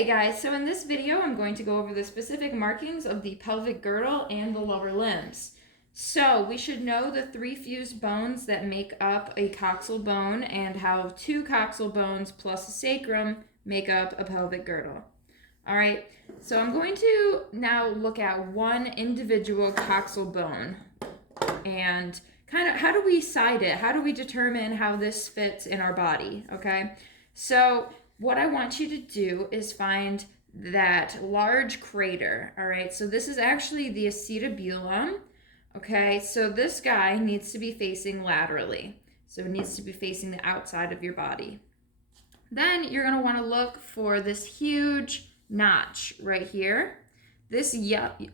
Okay guys, so in this video I'm going to go over the specific markings of the pelvic girdle and the lower limbs. So we should know the three fused bones that make up a coxal bone and how two coxal bones plus a sacrum make up a pelvic girdle. Alright, so I'm going to now look at one individual coxal bone and kind of how do we side it? How do we determine how this fits in our body? Okay, so what I want you to do is find that large crater. All right, so this is actually the acetabulum. Okay, so this guy needs to be facing laterally. So it needs to be facing the outside of your body. Then you're going to want to look for this huge notch right here. This U-shaped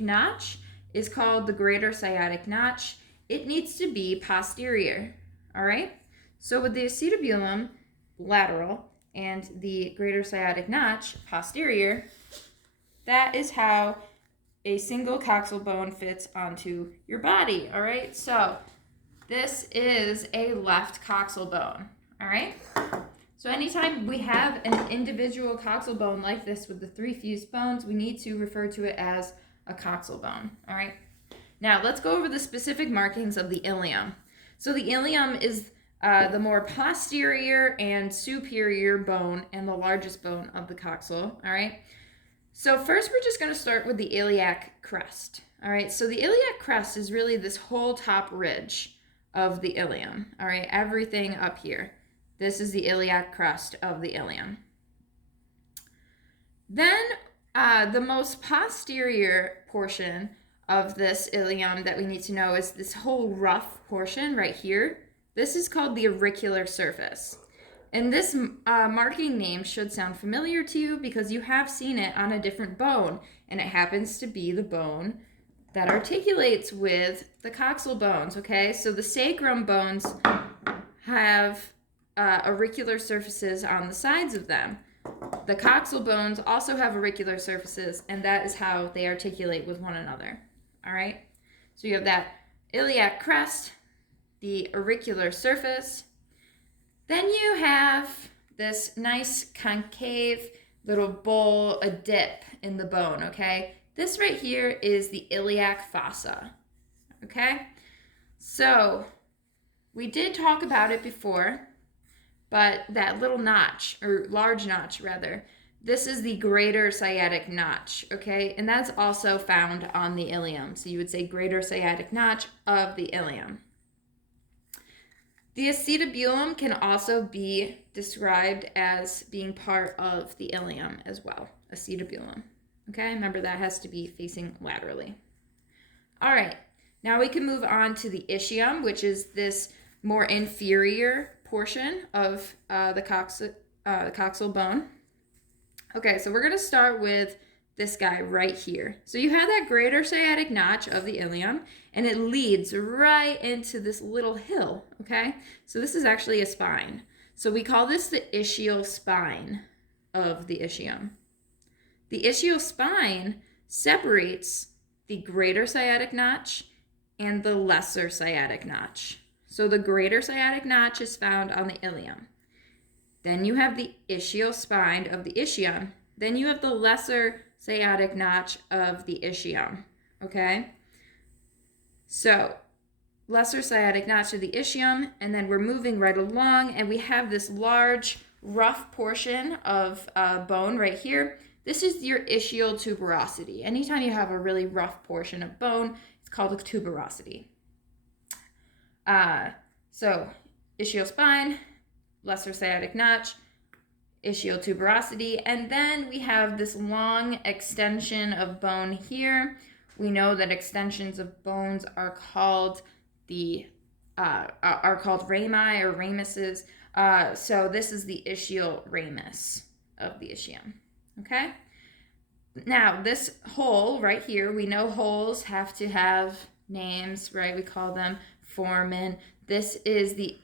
notch is called the greater sciatic notch. It needs to be posterior. All right, so with the acetabulum lateral and the greater sciatic notch posterior, that is how a single coxal bone fits onto your body. All right, so this is a left coxal bone. All right, so anytime we have an individual coxal bone like this with the three fused bones, we need to refer to it as a coxal bone. All right, now let's go over the specific markings of the ilium. So the ilium is the more posterior and superior bone and the largest bone of the coxal. All right, so first we're just going to start with the iliac crest. All right, so the iliac crest is really this whole top ridge of the ilium. All right, everything up here. This is the iliac crest of the ilium. Then the most posterior portion of this ilium that we need to know is this whole rough portion right here. This is called the auricular surface. And this marking name should sound familiar to you because you have seen it on a different bone, and it happens to be the bone that articulates with the coxal bones, okay? So the sacrum bones have auricular surfaces on the sides of them. The coxal bones also have auricular surfaces, and that is how they articulate with one another, all right? So you have that iliac crest, the auricular surface. Then you have this nice concave little bowl, a dip in the bone, okay? This right here is the iliac fossa, okay? So we did talk about it before, but that little notch, or large notch rather, this is the greater sciatic notch, okay? And that's also found on the ilium. So you would say greater sciatic notch of the ilium. The acetabulum can also be described as being part of the ilium as well, acetabulum. Okay, remember that has to be facing laterally. All right, now we can move on to the ischium, which is this more inferior portion of the coxal bone. Okay, so we're going to start with this guy right here. So you have that greater sciatic notch of the ilium, and it leads right into this little hill, okay? So this is actually a spine. So we call this the ischial spine of the ischium. The ischial spine separates the greater sciatic notch and the lesser sciatic notch. So the greater sciatic notch is found on the ilium. Then you have the ischial spine of the ischium. Then you have the lesser sciatic notch of the ischium, okay? So lesser sciatic notch of the ischium, and then we're moving right along, and we have this large, rough portion of bone right here. This is your ischial tuberosity. Anytime you have a really rough portion of bone, it's called a tuberosity. So ischial spine, lesser sciatic notch, ischial tuberosity, and then we have this long extension of bone here. We know that extensions of bones are called rami or ramuses. So this is the ischial ramus of the ischium. Okay. Now this hole right here, we know holes have to have names, right? We call them foramen. This is the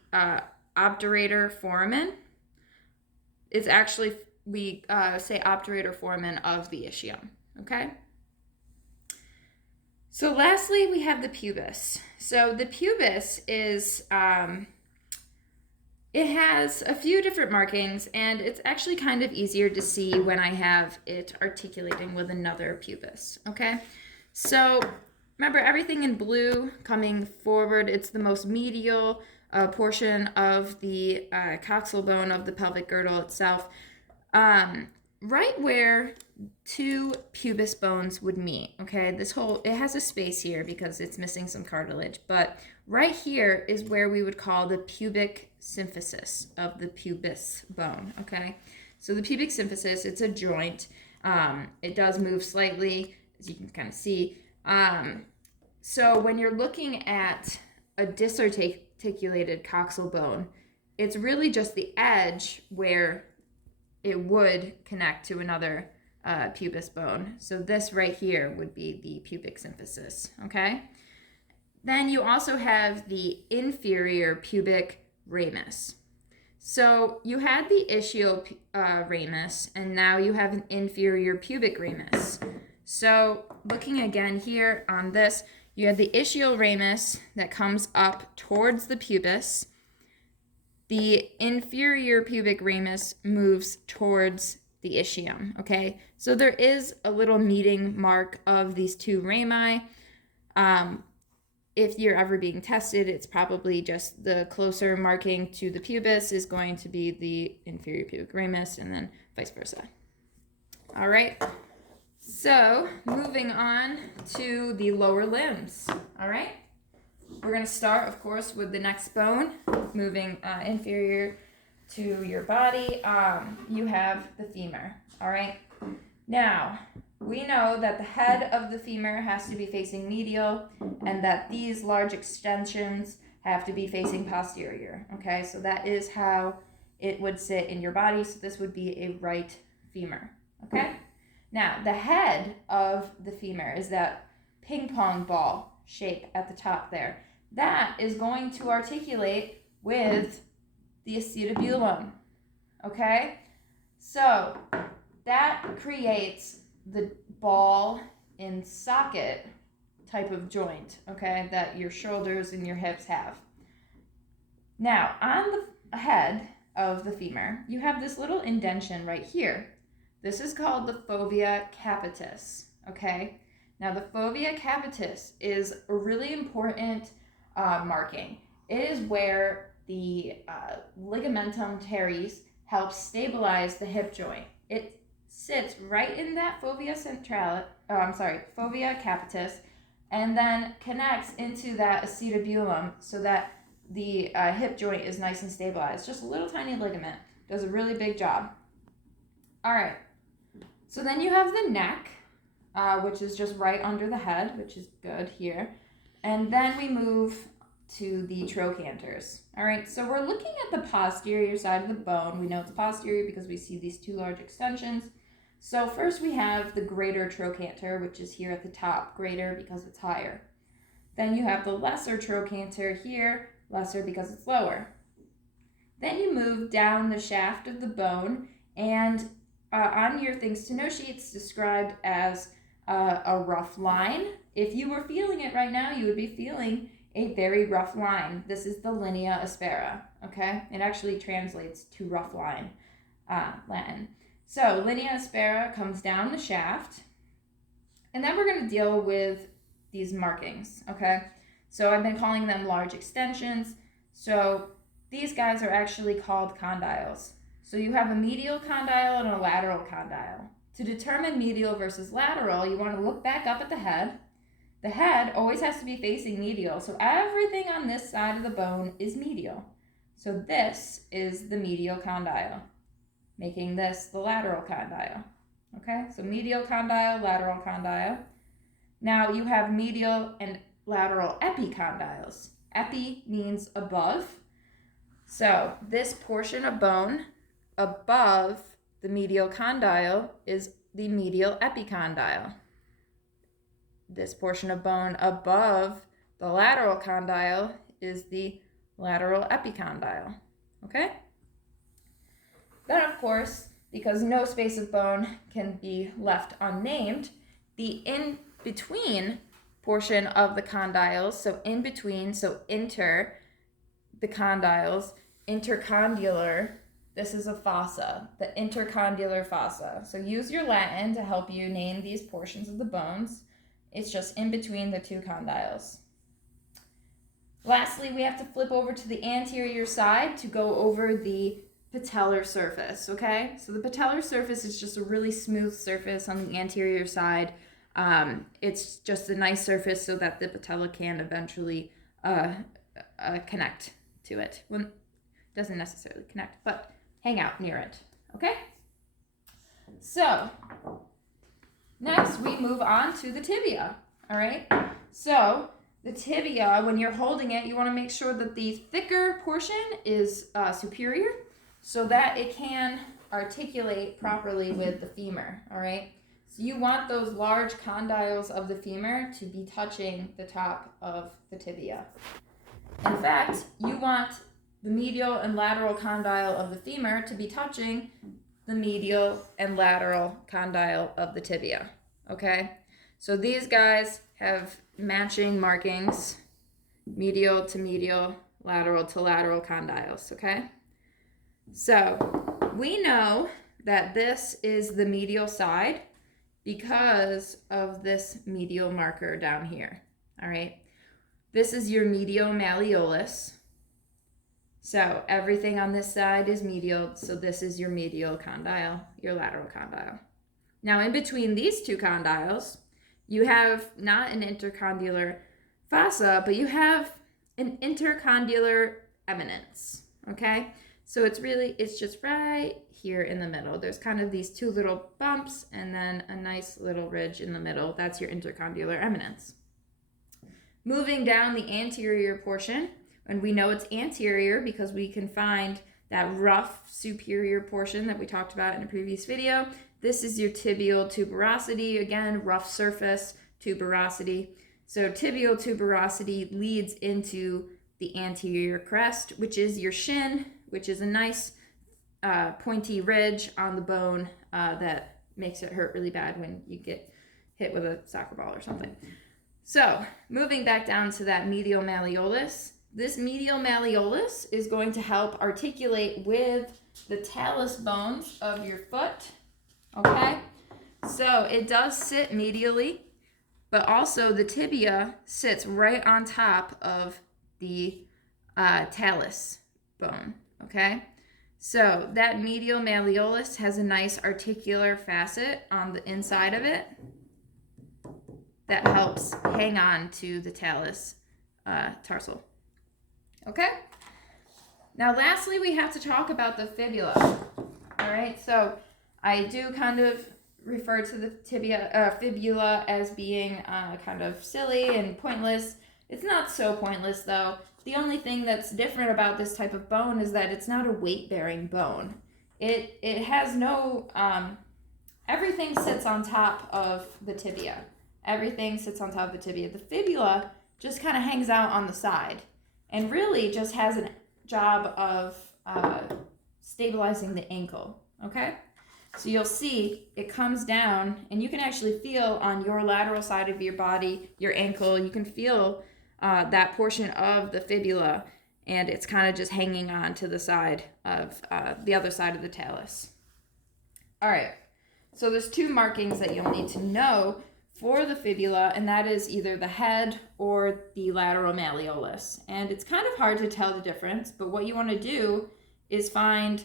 obturator foramen. It's actually, we say obturator foramen of the ischium, okay? So lastly, we have the pubis. So the pubis is It has a few different markings, and it's actually kind of easier to see when I have it articulating with another pubis, okay? So remember, everything in blue coming forward, it's the most medial portion of the coxal bone of the pelvic girdle itself, right where two pubis bones would meet, okay? It has a space here because it's missing some cartilage, but right here is where we would call the pubic symphysis of the pubis bone, okay? So the pubic symphysis, it's a joint. It does move slightly, as you can kind of see. So when you're looking at a disarticulated coxal bone, it's really just the edge where it would connect to another pubis bone. So this right here would be the pubic symphysis, okay? Then you also have the inferior pubic ramus. So you had the ischial ramus, and now you have an inferior pubic ramus. So looking again here on this, you have the ischial ramus that comes up towards the pubis. The inferior pubic ramus moves towards the ischium, okay? So there is a little meeting mark of these two rami. If you're ever being tested, it's probably just the closer marking to the pubis is going to be the inferior pubic ramus, and then vice versa. All right, so moving on to the lower limbs, all right? We're going to start, of course, with the next bone, moving inferior to your body. You have the femur, all right? Now, we know that the head of the femur has to be facing medial and that these large extensions have to be facing posterior, okay? So that is how it would sit in your body. So this would be a right femur, okay? Now, the head of the femur is that ping pong ball shape at the top there. That is going to articulate with the acetabulum, okay? So that creates the ball and socket type of joint, okay, that your shoulders and your hips have. Now, on the head of the femur, you have this little indention right here. This is called the fovea capitis, okay? Now, the fovea capitis is a really important marking. It is where the ligamentum teres helps stabilize the hip joint. It sits right in that fovea capitis, and then connects into that acetabulum so that the hip joint is nice and stabilized. Just a little tiny ligament. Does a really big job. All right. So then you have the neck, which is just right under the head, which is good here. And then we move to the trochanters. All right, so we're looking at the posterior side of the bone. We know it's posterior because we see these two large extensions. So first we have the greater trochanter, which is here at the top, greater because it's higher. Then you have the lesser trochanter here, lesser because it's lower. Then you move down the shaft of the bone, and on your things to know sheet, it's described as a rough line. If you were feeling it right now, you would be feeling a very rough line. This is the linea aspera, okay? It actually translates to rough line, Latin. So linea aspera comes down the shaft, and then we're going to deal with these markings, okay? So I've been calling them large extensions. So these guys are actually called condyles. So you have a medial condyle and a lateral condyle. To determine medial versus lateral, you want to look back up at the head. The head always has to be facing medial, so everything on this side of the bone is medial. So this is the medial condyle, making this the lateral condyle. Okay, so medial condyle, lateral condyle. Now you have medial and lateral epicondyles. Epi means above. So this portion of bone above the medial condyle is the medial epicondyle. This portion of bone above the lateral condyle is the lateral epicondyle, okay? Then, of course, because no space of bone can be left unnamed, the in-between portion of the condyles, so in between, so inter the condyles, intercondylar, this is a fossa, the intercondylar fossa. So use your Latin to help you name these portions of the bones. It's just in between the two condyles. Lastly, we have to flip over to the anterior side to go over the patellar surface, okay? So the patellar surface is just a really smooth surface on the anterior side. It's just a nice surface so that the patella can eventually connect to it. Well, doesn't necessarily connect, but hang out near it, okay? So next we move on to the tibia, all right? So the tibia, when you're holding it, you want to make sure that the thicker portion is superior so that it can articulate properly with the femur, all right? So you want those large condyles of the femur to be touching the top of the tibia. In fact, you want the medial and lateral condyle of the femur to be touching the medial and lateral condyle of the tibia, okay? So these guys have matching markings, medial to medial, lateral to lateral condyles, okay? So we know that this is the medial side because of this medial marker down here, all right? This is your medial malleolus. So everything on this side is medial, so this is your medial condyle, your lateral condyle. Now in between these two condyles, you have not an intercondylar fossa, but you have an intercondylar eminence, okay? So it's just right here in the middle. There's kind of these two little bumps and then a nice little ridge in the middle. That's your intercondylar eminence. Moving down the anterior portion, and we know it's anterior because we can find that rough superior portion that we talked about in a previous video. This is your tibial tuberosity. Again, rough surface, tuberosity. So tibial tuberosity leads into the anterior crest, which is your shin, which is a nice pointy ridge on the bone that makes it hurt really bad when you get hit with a soccer ball or something. So moving back down to that medial malleolus, this medial malleolus is going to help articulate with the talus bones of your foot, okay? So it does sit medially, but also the tibia sits right on top of the talus bone, okay? So that medial malleolus has a nice articular facet on the inside of it that helps hang on to the talus tarsal. Okay? Now lastly, we have to talk about the fibula. All right, so I do kind of refer to the fibula as being kind of silly and pointless. It's not so pointless though. The only thing that's different about this type of bone is that it's not a weight-bearing bone. It has no, everything sits on top of the tibia. Everything sits on top of the tibia. The fibula just kind of hangs out on the side and really just has a job of stabilizing the ankle, okay? So you'll see it comes down and you can actually feel on your lateral side of your body, your ankle, you can feel that portion of the fibula and it's kind of just hanging on to the side of the other side of the talus. All right, so there's two markings that you'll need to know for the fibula, and that is either the head or the lateral malleolus. And it's kind of hard to tell the difference, but what you want to do is find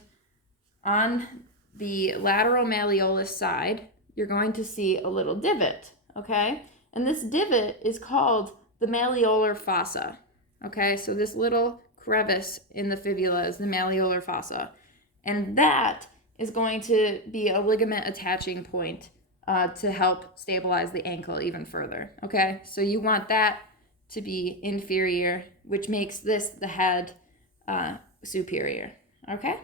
on the lateral malleolus side, you're going to see a little divot, okay? And this divot is called the malleolar fossa, okay? So this little crevice in the fibula is the malleolar fossa. And that is going to be a ligament attaching point to help stabilize the ankle even further, okay? So you want that to be inferior, which makes this, the head, superior, okay?